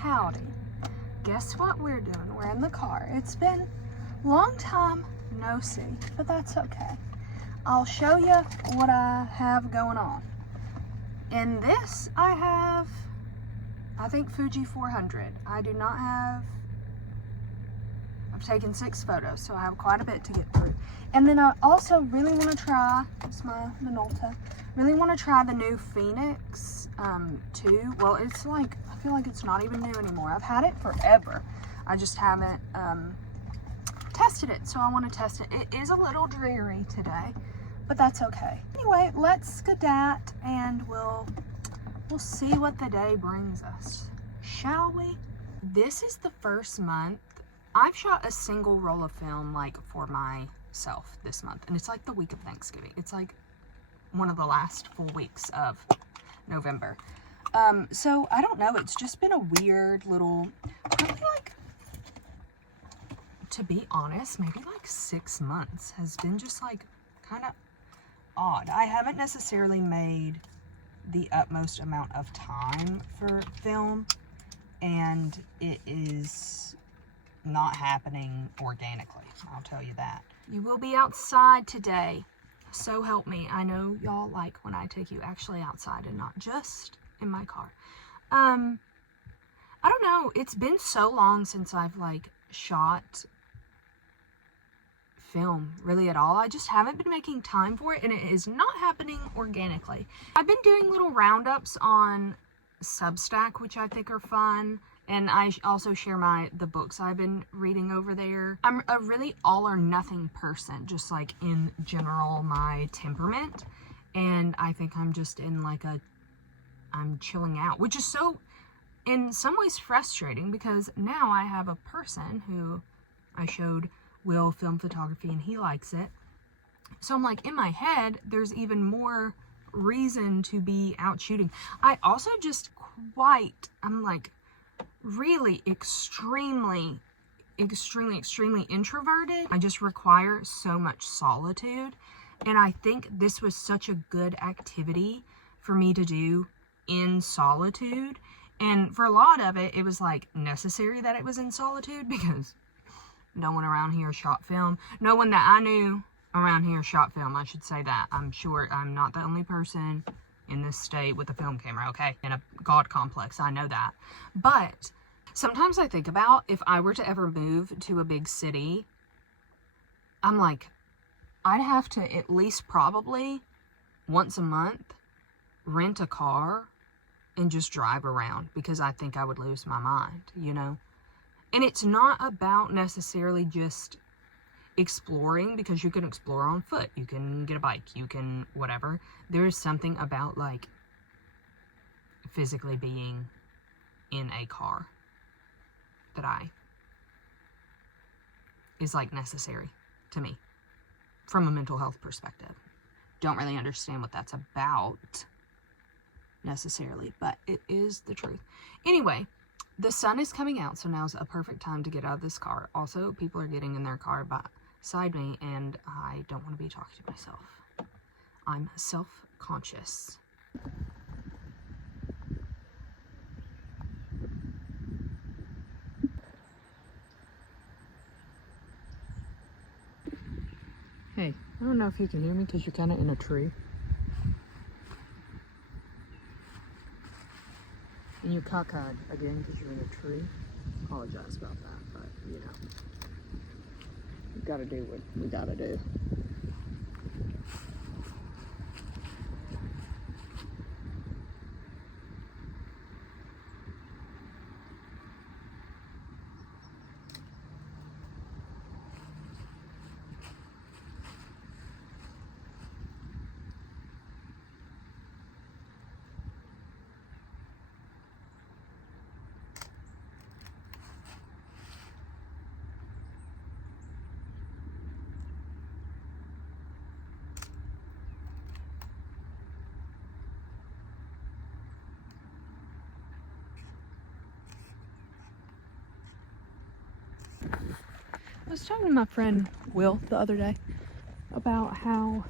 howdy. Guess what we're doing? We're in the car. It's been a long time no see, but that's okay. I'll show you what I have going on. In this, I have, I think, Fuji 400. I do not have, I've taken 6 photos, so I have quite a bit to get through. And then I also really want to try, it's my Minolta, really want to try the new Phoenix 2. Well, it's like, I feel like it's not even new anymore. I've had it forever. I just haven't tested it, so I want to test it. It is a little dreary today, but that's okay. Anyway, let's skedat and we'll see what the day brings us, shall we? This is the first month I've shot a single roll of film like for myself this month, and it's like the week of Thanksgiving. It's like one of the last full weeks of November. So I don't know, it's just been a weird little, probably like, to be honest, maybe like 6 months has been just like kind of odd. I haven't necessarily made the utmost amount of time for film, and it is not happening organically, I'll tell you that. You will be outside today, so help me. I know y'all like when I take you actually outside and not just in my car. I don't know, it's been so long since I've like shot film really at all. I just haven't been making time for it, and it is not happening organically. I've been doing little roundups on Substack, which I think are fun, and I also share the books I've been reading over there. I'm a really all or nothing person, just like in general my temperament, and I think I'm just in like I'm chilling out, which is so in some ways frustrating, because now I have a person who I showed Will film photography and he likes it. So I'm like, in my head, there's even more reason to be out shooting. I also just I'm like really extremely introverted. I just require so much solitude. And I think this was such a good activity for me to do in solitude. And for a lot of it, it was like necessary that it was in solitude, because no one around here shot film. No one that I knew around here shot film, I should say that. I'm sure I'm not the only person in this state with a film camera, okay? In a God complex, I know that. But sometimes I think about if I were to ever move to a big city, I'm like, I'd have to at least probably once a month rent a car and just drive around, because I think I would lose my mind, you know? And it's not about necessarily just exploring, because you can explore on foot, you can get a bike, you can whatever. There is something about like physically being in a car that is like necessary to me from a mental health perspective. Don't really understand what that's about necessarily, but it is the truth. Anyway, the sun is coming out, so now's a perfect time to get out of this car. Also, people are getting in their car beside me, and I don't want to be talking to myself. I'm self-conscious. Hey, I don't know if you can hear me because you're kind of in a tree. And you're cockeyed again because you're in a tree. Apologize about that, but you know, we gotta do what we gotta do. I was talking to my friend Will the other day about how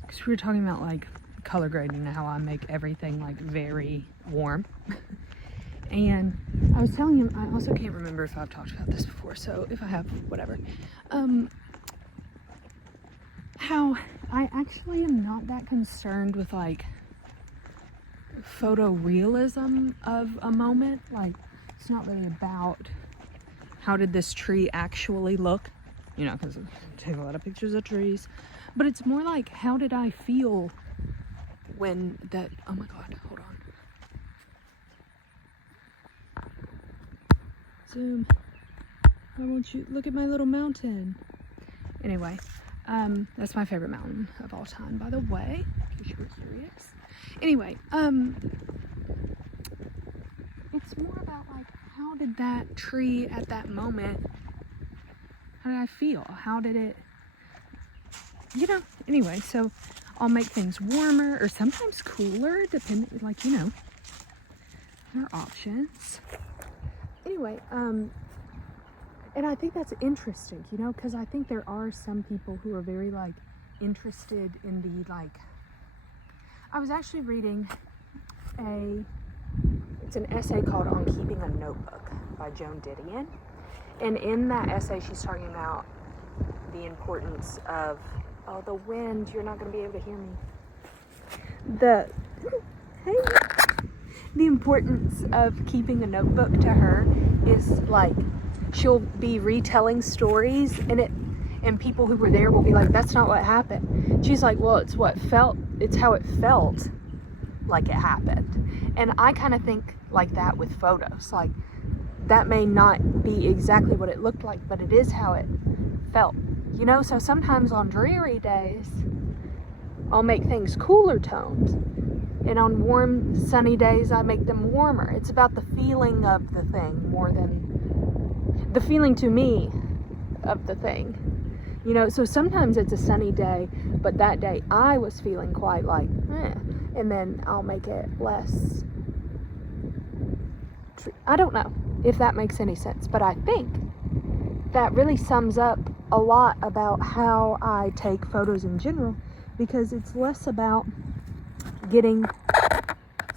because we were talking about like color grading and how I make everything like very warm. And I was telling him, I also can't remember if I've talked about this before, so if I have, whatever. How I actually am not that concerned with like photorealism of a moment. Like, it's not really about how did this tree actually look, you know, because I take a lot of pictures of trees, but it's more like, how did I feel when that, oh my god, hold on, zoom, I want you, look at my little mountain. Anyway, that's my favorite mountain of all time, by the way, in case you were curious. Anyway, it's more about like, how did that tree at that moment, how did I feel? How did it, you know, anyway, so I'll make things warmer or sometimes cooler, depending, like, you know, there are options. Anyway, and I think that's interesting, you know, because I think there are some people who are very, like, interested in the, like, I was actually reading it's an essay called On Keeping a Notebook by Joan Didion. And in that essay, she's talking about the importance of, oh, the wind, you're not going to be able to hear me. The importance of keeping a notebook to her is like, she'll be retelling stories and people who were there will be like, that's not what happened. She's like, well, it's how it felt like it happened. And I kind of think like that with photos. Like, that may not be exactly what it looked like, but it is how it felt. You know, so sometimes on dreary days, I'll make things cooler toned. And on warm, sunny days, I make them warmer. It's about the feeling of the thing more than the feeling to me of the thing. You know, so sometimes it's a sunny day, but that day I was feeling quite like, and then I'll make it less. I don't know if that makes any sense, but I think that really sums up a lot about how I take photos in general, because it's less about getting,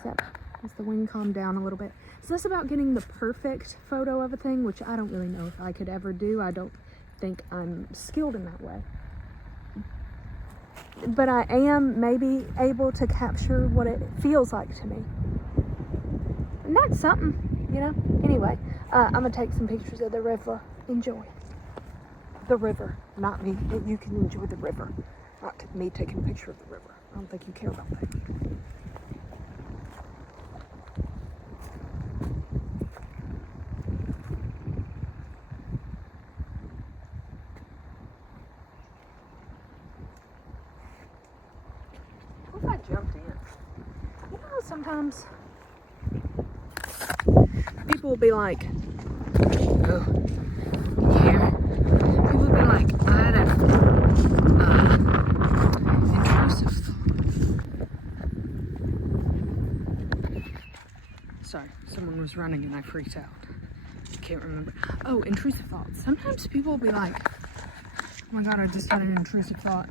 as the wind calmed down a little bit, it's less about getting the perfect photo of a thing, which I don't really know if I could ever do. I don't think I'm skilled in that way. But I am maybe able to capture what it feels like to me. And that's something, you know? Anyway, I'm going to take some pictures of the river. Enjoy. The river, not me. You can enjoy the river, not me taking a picture of the river. I don't think you care about that. What if I jumped in? You know, sometimes people will be like, oh, yeah. People will be like, I had a intrusive thought. Sorry, someone was running and I freaked out. I can't remember. Oh, intrusive thoughts. Sometimes people will be like, oh my god, I just had an intrusive thought.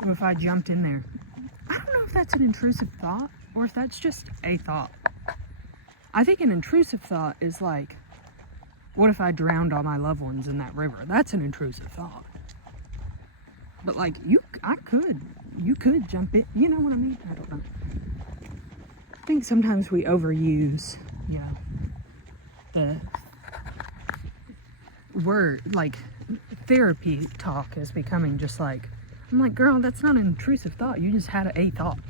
What if I jumped in there? I don't know if that's an intrusive thought or if that's just a thought. I think an intrusive thought is like, what if I drowned all my loved ones in that river? That's an intrusive thought. But like, you could jump in, you know what I mean? I don't know. I think sometimes we overuse, you know, the word, like, therapy talk is becoming just like, I'm like, girl, that's not an intrusive thought. You just had a thought.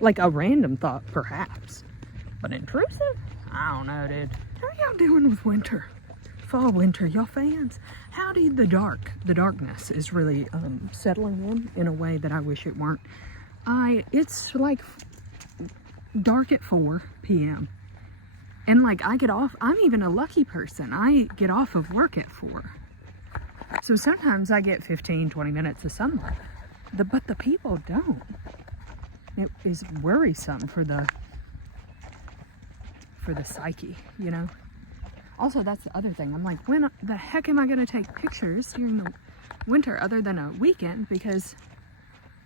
Like a random thought, perhaps. But intrusive? I don't know, dude. How are y'all doing with winter? Fall, winter, y'all fans? How do the darkness is really settling in a way that I wish it weren't. It's like dark at 4 p.m. And like I get off, I'm even a lucky person. I get off of work at 4. So sometimes I get 15, 20 minutes of sunlight. But the people don't. It is worrisome for the psyche, you know? Also, that's the other thing. I'm like, when the heck am I going to take pictures during the winter other than a weekend? Because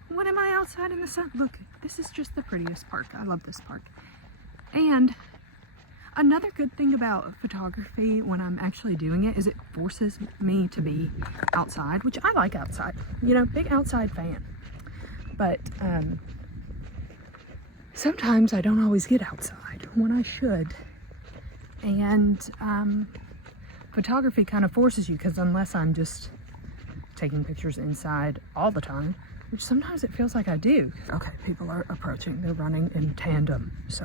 when am I outside in the sun? Look, this is just the prettiest park. I love this park. And Another good thing about photography when I'm actually doing it is it forces me to be outside, which I like outside, you know, big outside fan. But sometimes I don't always get outside when I should. And photography kind of forces you, because unless I'm just taking pictures inside all the time, which sometimes it feels like I do. Okay, people are approaching. They're running in tandem, so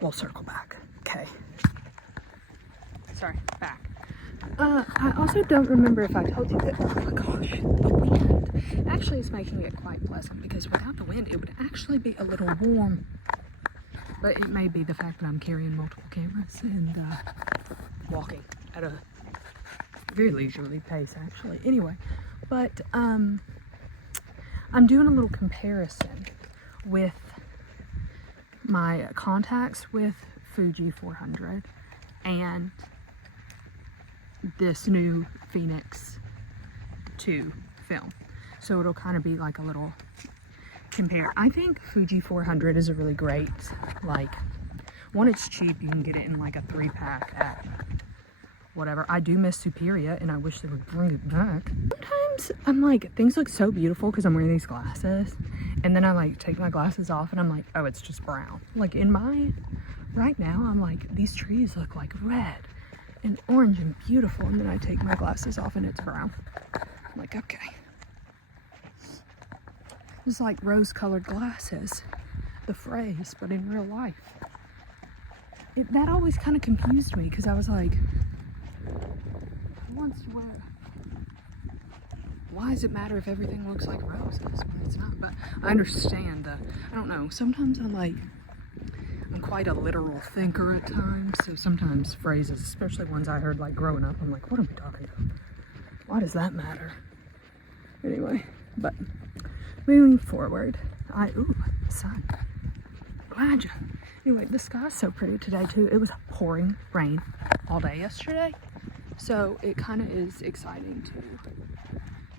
we'll circle back. Okay. Sorry, back. I also don't remember if I told you that, oh my gosh, the wind actually is making it quite pleasant, because without the wind, it would actually be a little warm. But it may be the fact that I'm carrying multiple cameras and walking at a very leisurely pace, actually. Anyway, but I'm doing a little comparison with my contacts with Fuji 400 and this new Phoenix 2 film. So it'll kind of be like a little compare. I think Fuji 400 is a really great, like, one, it's cheap. You can get it in like a 3-pack at whatever. I do miss Superior and I wish they would bring it back. Sometimes I'm like, things look so beautiful because I'm wearing these glasses, and then I like take my glasses off and I'm like, oh, it's just brown. Like in my, right now I'm like, these trees look like red and orange and beautiful, and then I take my glasses off and it's brown. I'm like, okay. It's like rose-colored glasses, the phrase, but in real life. That always kind of confused me, because I was like, who wants to wear? Why does it matter if everything looks like roses when it's not? But I understand the, I don't know, sometimes I'm quite a literal thinker at times, so sometimes phrases, especially ones I heard like growing up, I'm like, what am I talking about? Why does that matter? Anyway, but moving forward, ooh, sun. Glad you. Anyway, the sky's so pretty today too. It was pouring rain all day yesterday, so it kind of is exciting to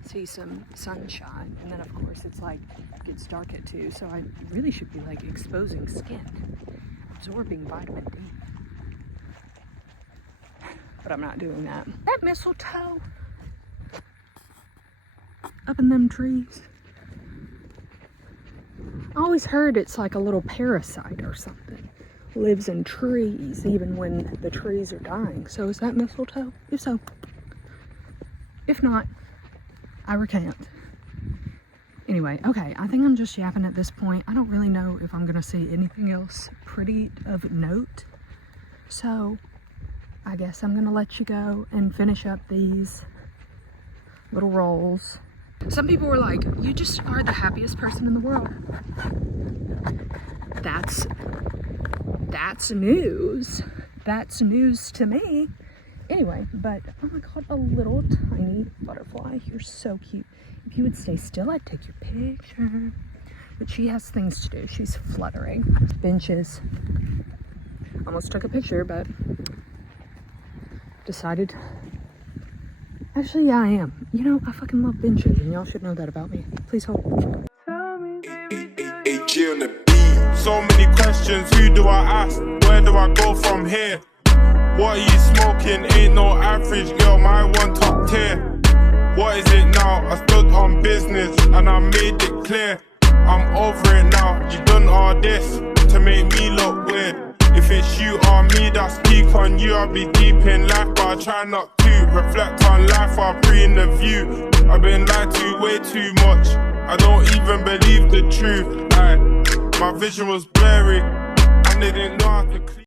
see some sunshine. And then of course it's like, it gets dark at 2, so I really should be like exposing skin, absorbing vitamin D. But I'm not doing that. That mistletoe up in them trees. I always heard it's like a little parasite or something. Lives in trees even when the trees are dying. So is that mistletoe? If so. If not, I recant. Anyway, okay, I think I'm just yapping at this point. I don't really know if I'm gonna see anything else pretty of note. So I guess I'm gonna let you go and finish up these little rolls. Some people were like, you just are the happiest person in the world. That's news. That's news to me. Anyway, but oh my god, a little tiny butterfly. You're so cute. If you would stay still, I'd take your picture. But she has things to do. She's fluttering. Benches. Almost took a picture, but decided. Actually, yeah, I am. You know, I fucking love benches, and y'all should know that about me. Please hold. So many questions, who do I ask? Where do I go from here? What are you smoking? Ain't no average girl, my one top tier. What is it now? I stood on business and I made it clear. I'm over it now, you done all this to make me look weird. If it's you or me that speak on you, I'll be deep in life, but I try not to reflect on life while freeing the view. I've been lied to way too much, I don't even believe the truth. My vision was blurry, and they didn't know how to clean.